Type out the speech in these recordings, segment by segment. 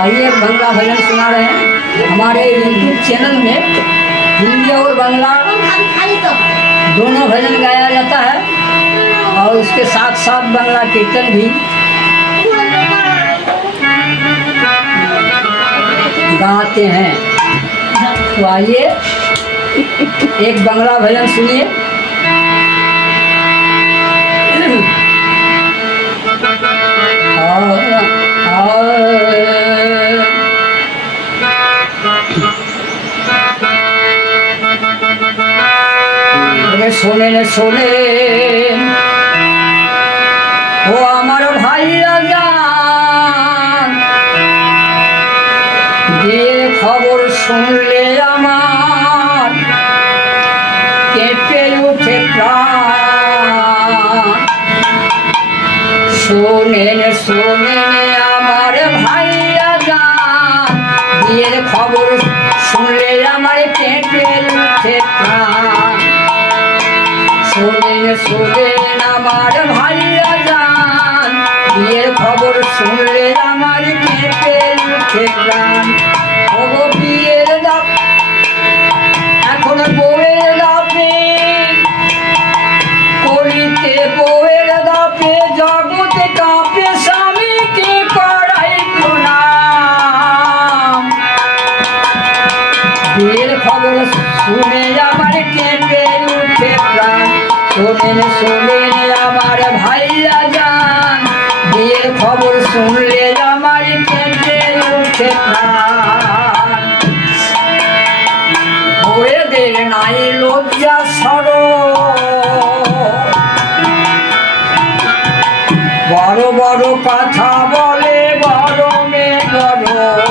आइए एक बांग्ला भजन सुना रहे हैं। हमारे यूट्यूब चैनल में हिंदी और बांग्ला दोनों भजन गाया जाता है और उसके साथ साथ बांग्ला कीर्तन भी गाते हैं। तो आइए एक बांग्ला भजन सुनिए। শোনে শোনে ও আমার ভাইরা যান, দিয়ে খবর শুনলে আমার কেঁপে উঠে প্রাণ। শোনেন শোনেন আমার ভাইরা যান, দিয়ে খবর শুনলে আমার কেঁপে উঠে প্রাণ। শোনেন শোনেন আমার ভাইরা যান, বিয়ের খবর শুনলে আমার কেঁপে উঠে প্রাণ। ওগো বিয়ের দাপ এখন বউয়ের দাপে, করিতে বউয়ের দাপে জগতে কাঁপে, স্বামীকে করাই প্রণাম। বিয়ের খবর শুনে আমার কেঁপে উঠে প্রাণ। শোনেন শোনেন আমার ভাইরা যান, বিয়ের খবর শুনলে আমার কেঁপে উঠে প্রাণ। বউয়েদের নাই লজ্জা শরম, বড় বড় কথা বলে গরমে গরম।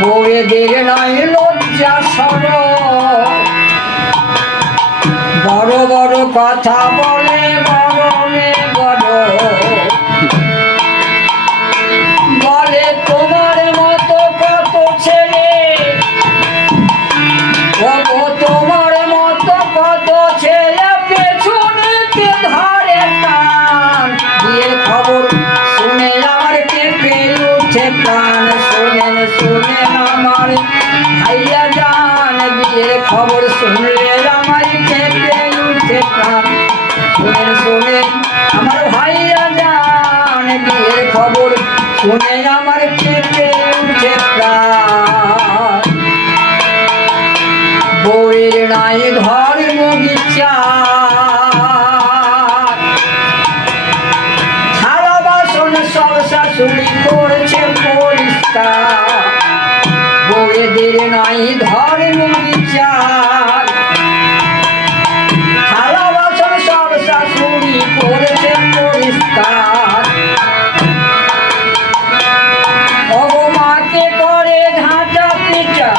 বউয়েদের নাই লজ্জা শরম, বড় বড় কথা বলে গরমে গরম। বলে তোমার মতো কত ছেলে, তোমার মতো কত ছেলে পেছনেতে ধরে টান। বিয়ের খবর শুনে আমার কেঁপে উঠে প্রাণ। শোনেন শোনেন আমার ভাইয়া যান, বিয়ের খবর শুনলে আমার কেঁপে উঠে প্রাণ। শোনেন শোনেন আমার ভাইয়া যান, বিয়ের খবর শুনে আমার কেঁপে উঠে প্রাণ। বউয়ের নাই ধর্ম বিচার, থালা বাসন সব শাশুড়ি করছে পরিষ্কার। বউয়েদের নাই ধর্ম বিচার, থালা বাসন সব শাশুড়ি করছে পরিষ্কার। মাকে করে ঝাঁটা পেটা,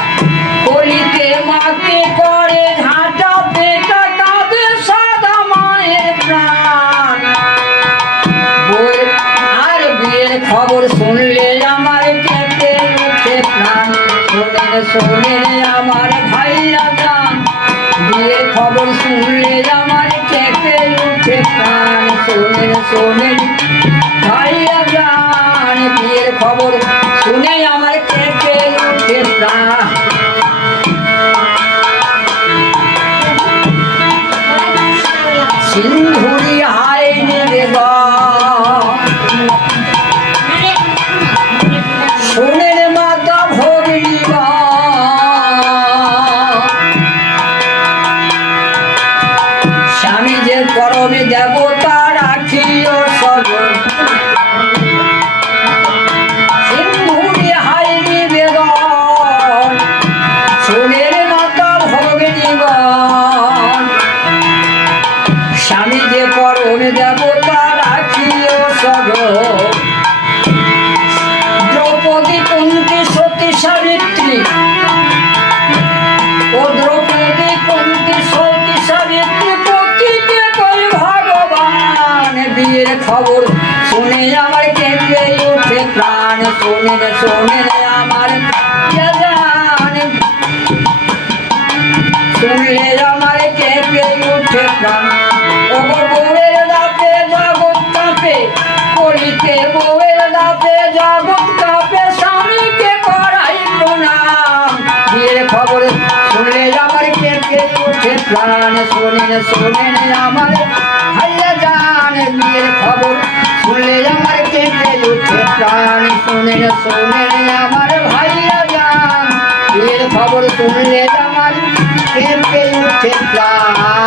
কলিতে মাকে করে ঝাঁটা পেটা, কাঁদে সাদা মায়ের প্রাণ। আর বিয়ের খবর শুনলে আমার কেঁপে উঠে প্রাণ। শোনেন শোনেন আমার ভাইয়া যান, বিয়ের খবর শুনলে আমার কেঁপে উঠে প্রাণ। শোনেন শোনেন ভাইয়া যান, বিয়ের খবর শুনে আমার কেঁপে উঠে প্রাণ। সিন্ধুরি হাই নিবেদন, শোনেন মাতা ভগিনী, স্বামী যে পরমে দেবতা রাখিও সজন। সিন্ধুরি হাই নিবেদন, শোনেন মাতা ভগিনী, স্বামী যে পরমে দেবতা রাখিও সজন। দ্রৌপদী কুন্তী সতী সাবিত্রী, ও দ্রৌপদী কুন্তী সতী সাবিত্রী পতিকে কই ভগবান। বিয়ের খবর শুনে আমার কেঁপে উঠে প্রাণ। শোনেন শোনেন আমার জান, শুনলে আমার কেঁপে উঠে প্রাণ। ও বউয়ের দাপে জগৎ কাঁপে, কলিতে বউয়ের দাপে তাপে জগৎ কাপে স্বামীকে করাই প্রণাম বিয়ের খবর শুনলে আমার কেঁপে ওঠে প্রাণ শোনেন শোনেন আমার ভাইয়া জান বিয়ের খবর শুনলে আমার কেঁপে ওঠে প্রাণ শোনেন শোনেন আমার ভাইয়া জান বিয়ের খবর শুনলে আমার কেঁপে ওঠে প্রাণ